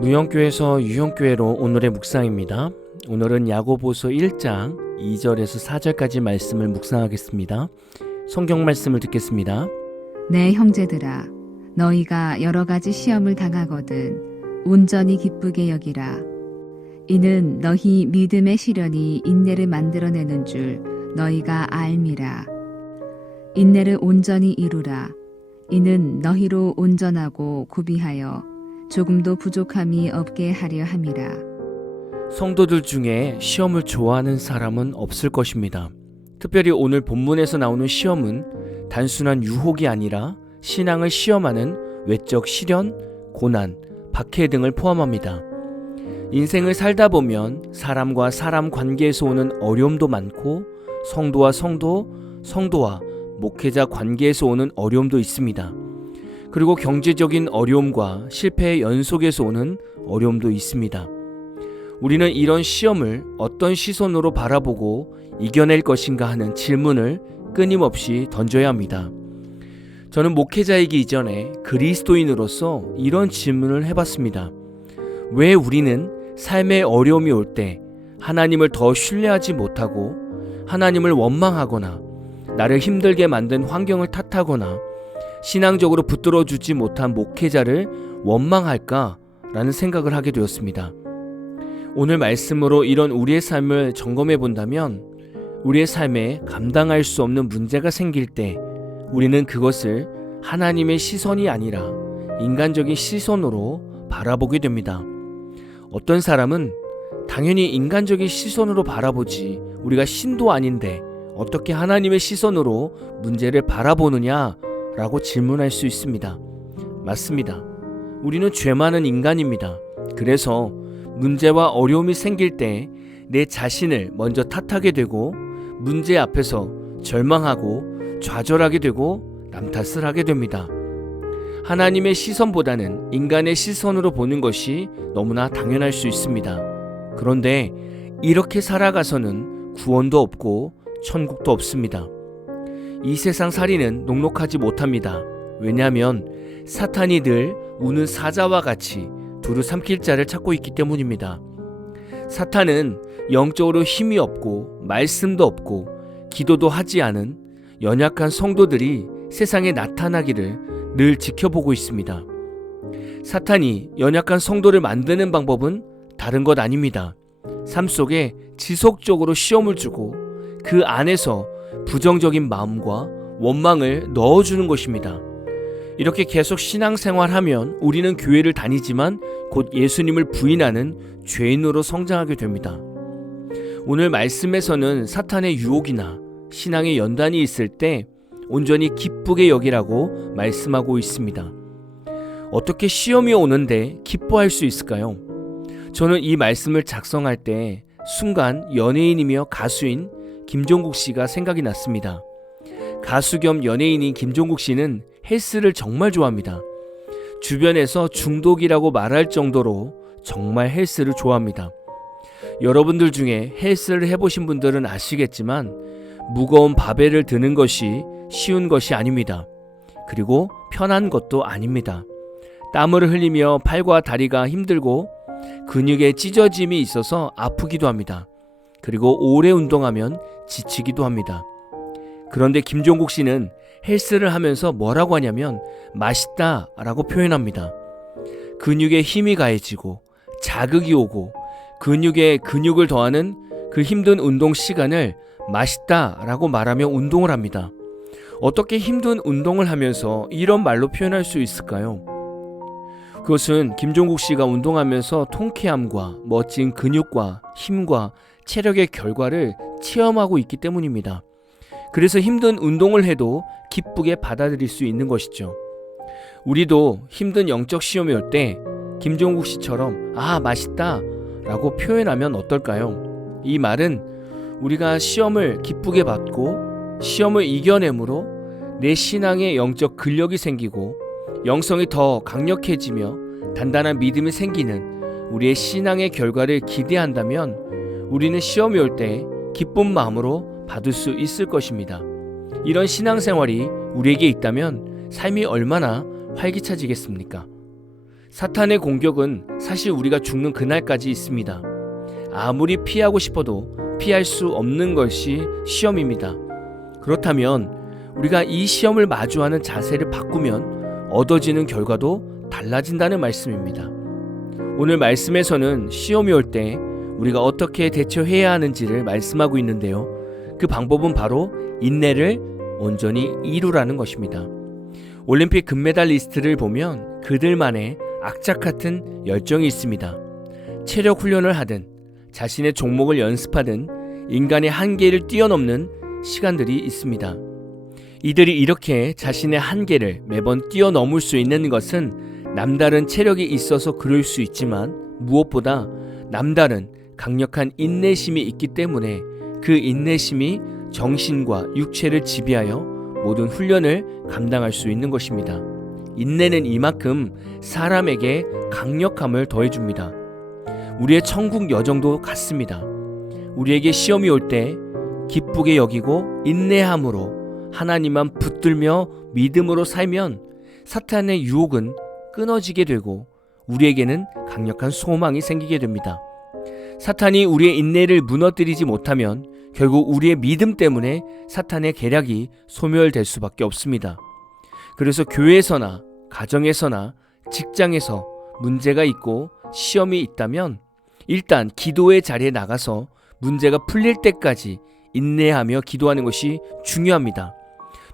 무영교에서 유영교회로 오늘의 묵상입니다. 오늘은 야고보서 1장 2절에서 4절까지 말씀을 묵상하겠습니다. 성경 말씀을 듣겠습니다. 내 형제들아, 너희가 여러 가지 시험을 당하거든 온전히 기쁘게 여기라. 이는 너희 믿음의 시련이 인내를 만들어내는 줄 너희가 알미라. 인내를 온전히 이루라. 이는 너희로 온전하고 구비하여 조금도 부족함이 없게 하려 함이라. 성도들 중에 시험을 좋아하는 사람은 없을 것입니다. 특별히 오늘 본문에서 나오는 시험은 단순한 유혹이 아니라 신앙을 시험하는 외적 시련, 고난, 박해 등을 포함합니다. 인생을 살다 보면 사람과 사람 관계에서 오는 어려움도 많고 성도와 성도, 성도와 목회자 관계에서 오는 어려움도 있습니다. 그리고 경제적인 어려움과 실패의 연속에서 오는 어려움도 있습니다. 우리는 이런 시험을 어떤 시선으로 바라보고 이겨낼 것인가 하는 질문을 끊임없이 던져야 합니다. 저는 목회자이기 이전에 그리스도인으로서 이런 질문을 해봤습니다. 왜 우리는 삶의 어려움이 올 때 하나님을 더 신뢰하지 못하고 하나님을 원망하거나 나를 힘들게 만든 환경을 탓하거나 신앙적으로 붙들어주지 못한 목회자를 원망할까라는 생각을 하게 되었습니다. 오늘 말씀으로 이런 우리의 삶을 점검해 본다면 우리의 삶에 감당할 수 없는 문제가 생길 때 우리는 그것을 하나님의 시선이 아니라 인간적인 시선으로 바라보게 됩니다. 어떤 사람은 당연히 인간적인 시선으로 바라보지 우리가 신도 아닌데 어떻게 하나님의 시선으로 문제를 바라보느냐 라고 질문할 수 있습니다. 맞습니다. 우리는 죄 많은 인간입니다. 그래서 문제와 어려움이 생길 때 내 자신을 먼저 탓하게 되고 문제 앞에서 절망하고 좌절하게 되고 남 탓을 하게 됩니다. 하나님의 시선보다는 인간의 시선으로 보는 것이 너무나 당연할 수 있습니다. 그런데 이렇게 살아가서는 구원도 없고 천국도 없습니다. 이 세상 살이는 녹록하지 못합니다. 왜냐하면 사탄이 늘 우는 사자와 같이 두루 삼킬 자를 찾고 있기 때문입니다. 사탄은 영적으로 힘이 없고 말씀도 없고 기도도 하지 않은 연약한 성도들이 세상에 나타나기를 늘 지켜보고 있습니다. 사탄이 연약한 성도를 만드는 방법은 다른 것 아닙니다. 삶 속에 지속적으로 시험을 주고 그 안에서 부정적인 마음과 원망을 넣어주는 것입니다. 이렇게 계속 신앙생활하면 우리는 교회를 다니지만 곧 예수님을 부인하는 죄인으로 성장하게 됩니다. 오늘 말씀에서는 사탄의 유혹이나 신앙의 연단이 있을 때 온전히 기쁘게 여기라고 말씀하고 있습니다. 어떻게 시험이 오는데 기뻐할 수 있을까요? 저는 이 말씀을 작성할 때 순간 연예인이며 가수인 김종국 씨가 생각이 났습니다. 가수 겸 연예인인 김종국 씨는 헬스를 정말 좋아합니다. 주변에서 중독이라고 말할 정도로 정말 헬스를 좋아합니다. 여러분들 중에 헬스를 해보신 분들은 아시겠지만 무거운 바벨을 드는 것이 쉬운 것이 아닙니다. 그리고 편한 것도 아닙니다. 땀을 흘리며 팔과 다리가 힘들고 근육에 찢어짐이 있어서 아프기도 합니다. 그리고 오래 운동하면 지치기도 합니다. 그런데 김종국 씨는 헬스를 하면서 뭐라고 하냐면 맛있다 라고 표현합니다. 근육에 힘이 가해지고 자극이 오고 근육에 근육을 더하는 그 힘든 운동 시간을 맛있다 라고 말하며 운동을 합니다. 어떻게 힘든 운동을 하면서 이런 말로 표현할 수 있을까요? 그것은 김종국 씨가 운동하면서 통쾌함과 멋진 근육과 힘과 체력의 결과를 체험하고 있기 때문입니다. 그래서 힘든 운동을 해도 기쁘게 받아들일 수 있는 것이죠. 우리도 힘든 영적 시험이 올 때 김종국 씨처럼 맛있다 라고 표현하면 어떨까요? 이 말은 우리가 시험을 기쁘게 받고 시험을 이겨내므로 내 신앙에 영적 근력이 생기고 영성이 더 강력해지며 단단한 믿음이 생기는 우리의 신앙의 결과를 기대한다면 우리는 시험이 올 때 기쁜 마음으로 받을 수 있을 것입니다. 이런 신앙생활이 우리에게 있다면 삶이 얼마나 활기차지겠습니까? 사탄의 공격은 사실 우리가 죽는 그날까지 있습니다. 아무리 피하고 싶어도 피할 수 없는 것이 시험입니다. 그렇다면 우리가 이 시험을 마주하는 자세를 바꾸면 얻어지는 결과도 달라진다는 말씀입니다. 오늘 말씀에서는 시험이 올 때 우리가 어떻게 대처해야 하는지를 말씀하고 있는데요. 그 방법은 바로 인내를 온전히 이루라는 것입니다. 올림픽 금메달리스트를 보면 그들만의 악착 같은 열정이 있습니다. 체력 훈련을 하든 자신의 종목을 연습하든 인간의 한계를 뛰어넘는 시간들이 있습니다. 이들이 이렇게 자신의 한계를 매번 뛰어넘을 수 있는 것은 남다른 체력이 있어서 그럴 수 있지만 무엇보다 남다른 강력한 인내심이 있기 때문에 그 인내심이 정신과 육체를 지배하여 모든 훈련을 감당할 수 있는 것입니다. 인내는 이만큼 사람에게 강력함을 더해줍니다. 우리의 천국 여정도 같습니다. 우리에게 시험이 올 때 기쁘게 여기고 인내함으로 하나님만 붙들며 믿음으로 살면 사탄의 유혹은 끊어지게 되고 우리에게는 강력한 소망이 생기게 됩니다. 사탄이 우리의 인내를 무너뜨리지 못하면 결국 우리의 믿음 때문에 사탄의 계략이 소멸될 수밖에 없습니다. 그래서 교회에서나 가정에서나 직장에서 문제가 있고 시험이 있다면 일단 기도의 자리에 나가서 문제가 풀릴 때까지 인내하며 기도하는 것이 중요합니다.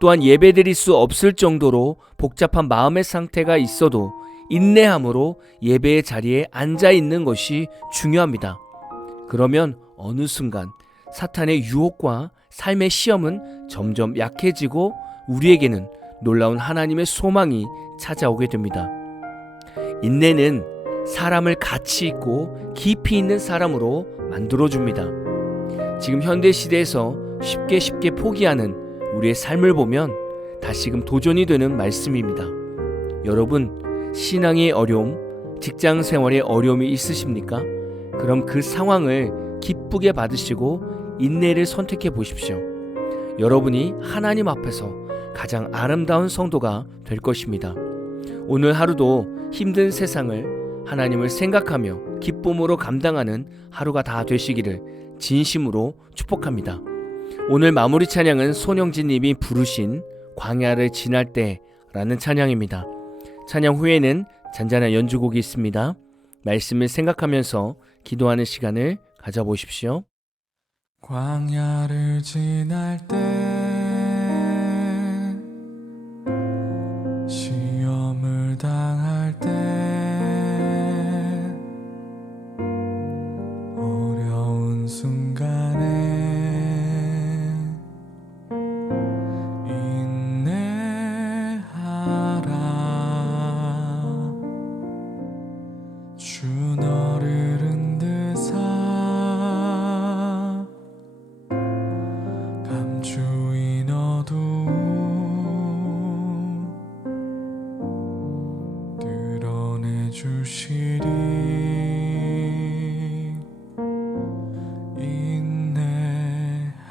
또한 예배드릴 수 없을 정도로 복잡한 마음의 상태가 있어도 인내함으로 예배의 자리에 앉아 있는 것이 중요합니다. 그러면 어느 순간 사탄의 유혹과 삶의 시험은 점점 약해지고 우리에게는 놀라운 하나님의 소망이 찾아오게 됩니다. 인내는 사람을 가치 있고 깊이 있는 사람으로 만들어줍니다. 지금 현대 시대에서 쉽게 포기하는 우리의 삶을 보면 다시금 도전이 되는 말씀입니다. 여러분, 신앙의 어려움, 직장 생활의 어려움이 있으십니까? 그럼 그 상황을 기쁘게 받으시고 인내를 선택해 보십시오. 여러분이 하나님 앞에서 가장 아름다운 성도가 될 것입니다. 오늘 하루도 힘든 세상을 하나님을 생각하며 기쁨으로 감당하는 하루가 다 되시기를 진심으로 축복합니다. 오늘 마무리 찬양은 손영진님이 부르신 광야를 지날 때라는 찬양입니다. 찬양 후에는 잔잔한 연주곡이 있습니다. 말씀을 생각하면서 기도하는 시간을 가져보십시오. 광야를 지날 때 시험을 당할 때 어려운 순간에 인내하라. 주 너를 은드사 감추인 어두움 드러내 주시리.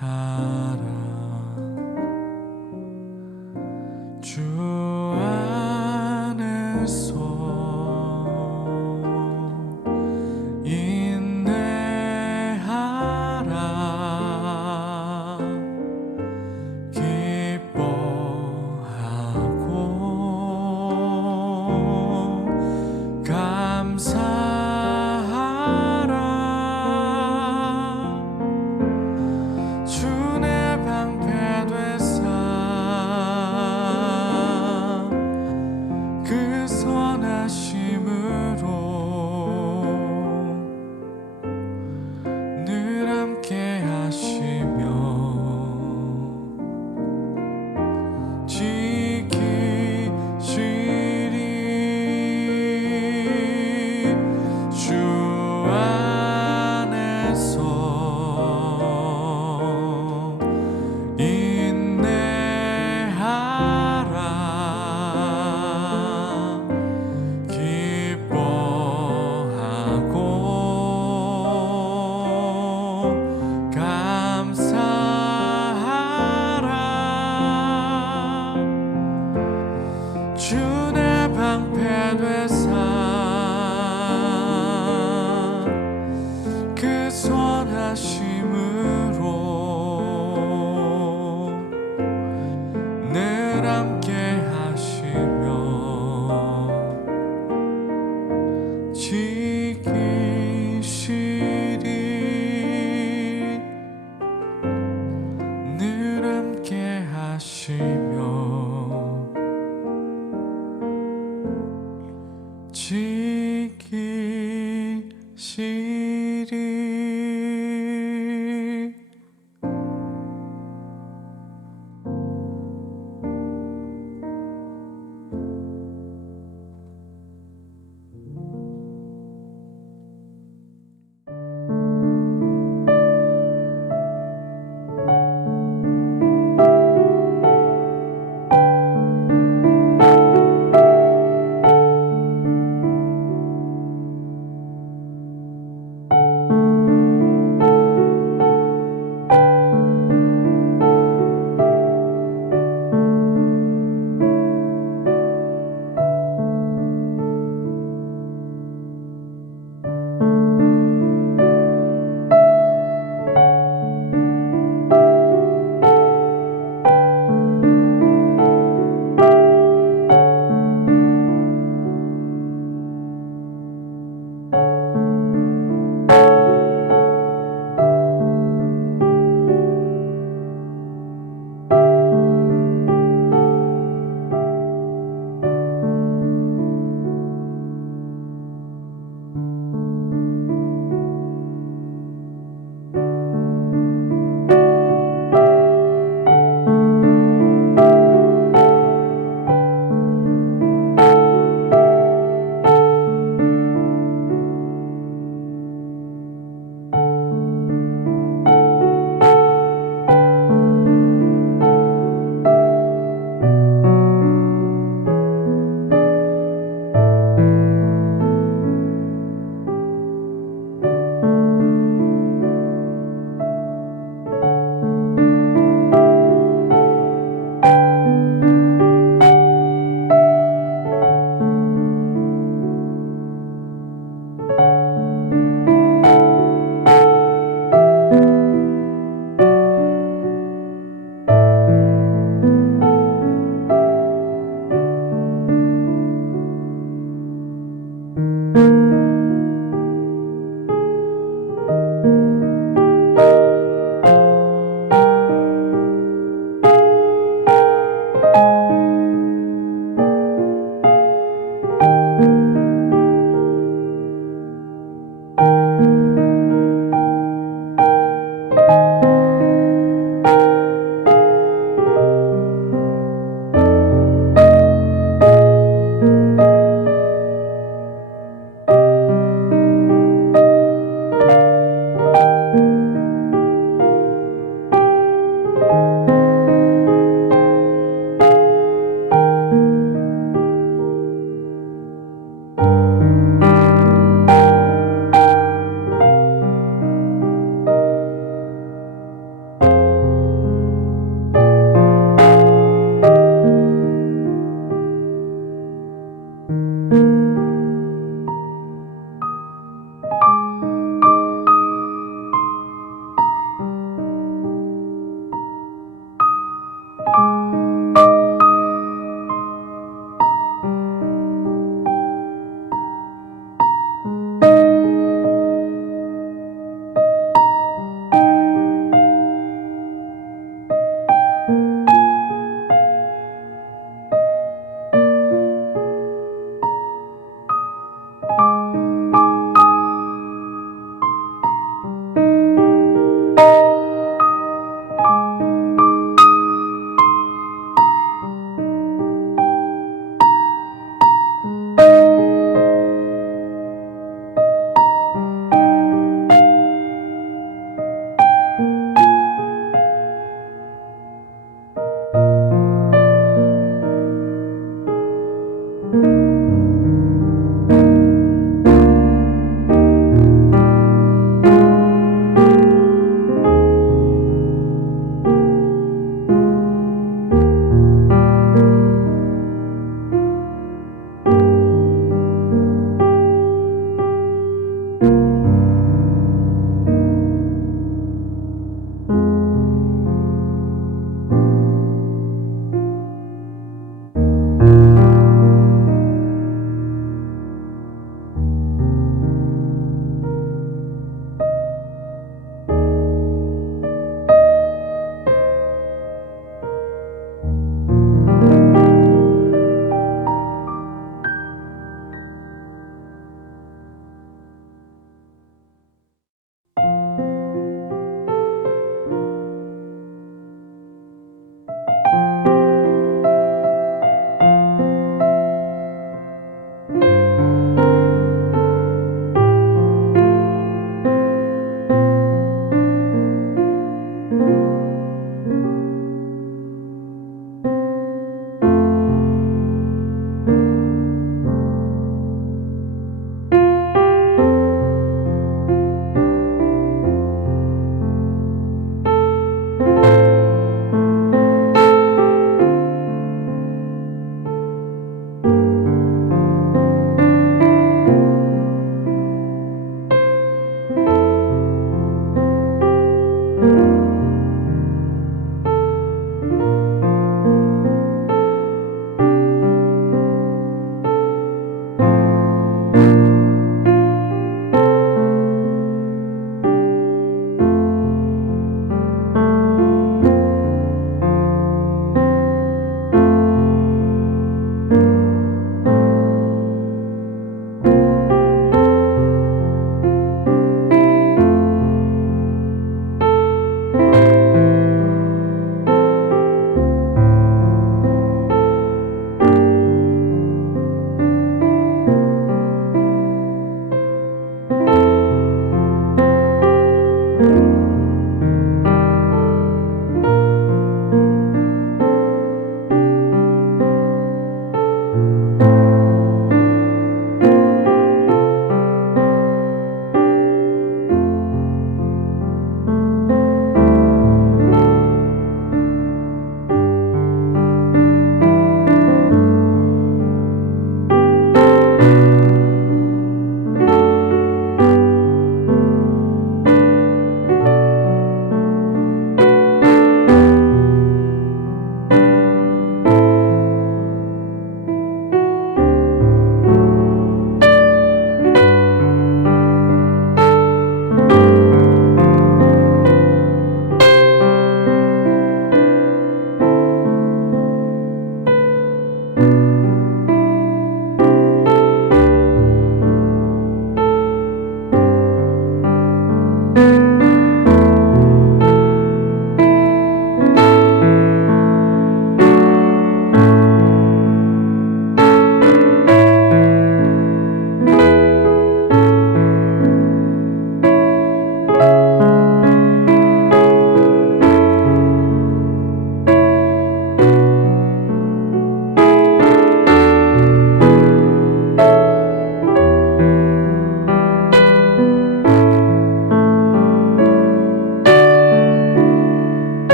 인내하라. 주 안에서 인내하라. 기뻐하고 감사하라. 주 내 방패 되사 그 선하심으로 늘 함께 하시며 지키시리. 주 안에서 인내하라. 기뻐하고 지키시네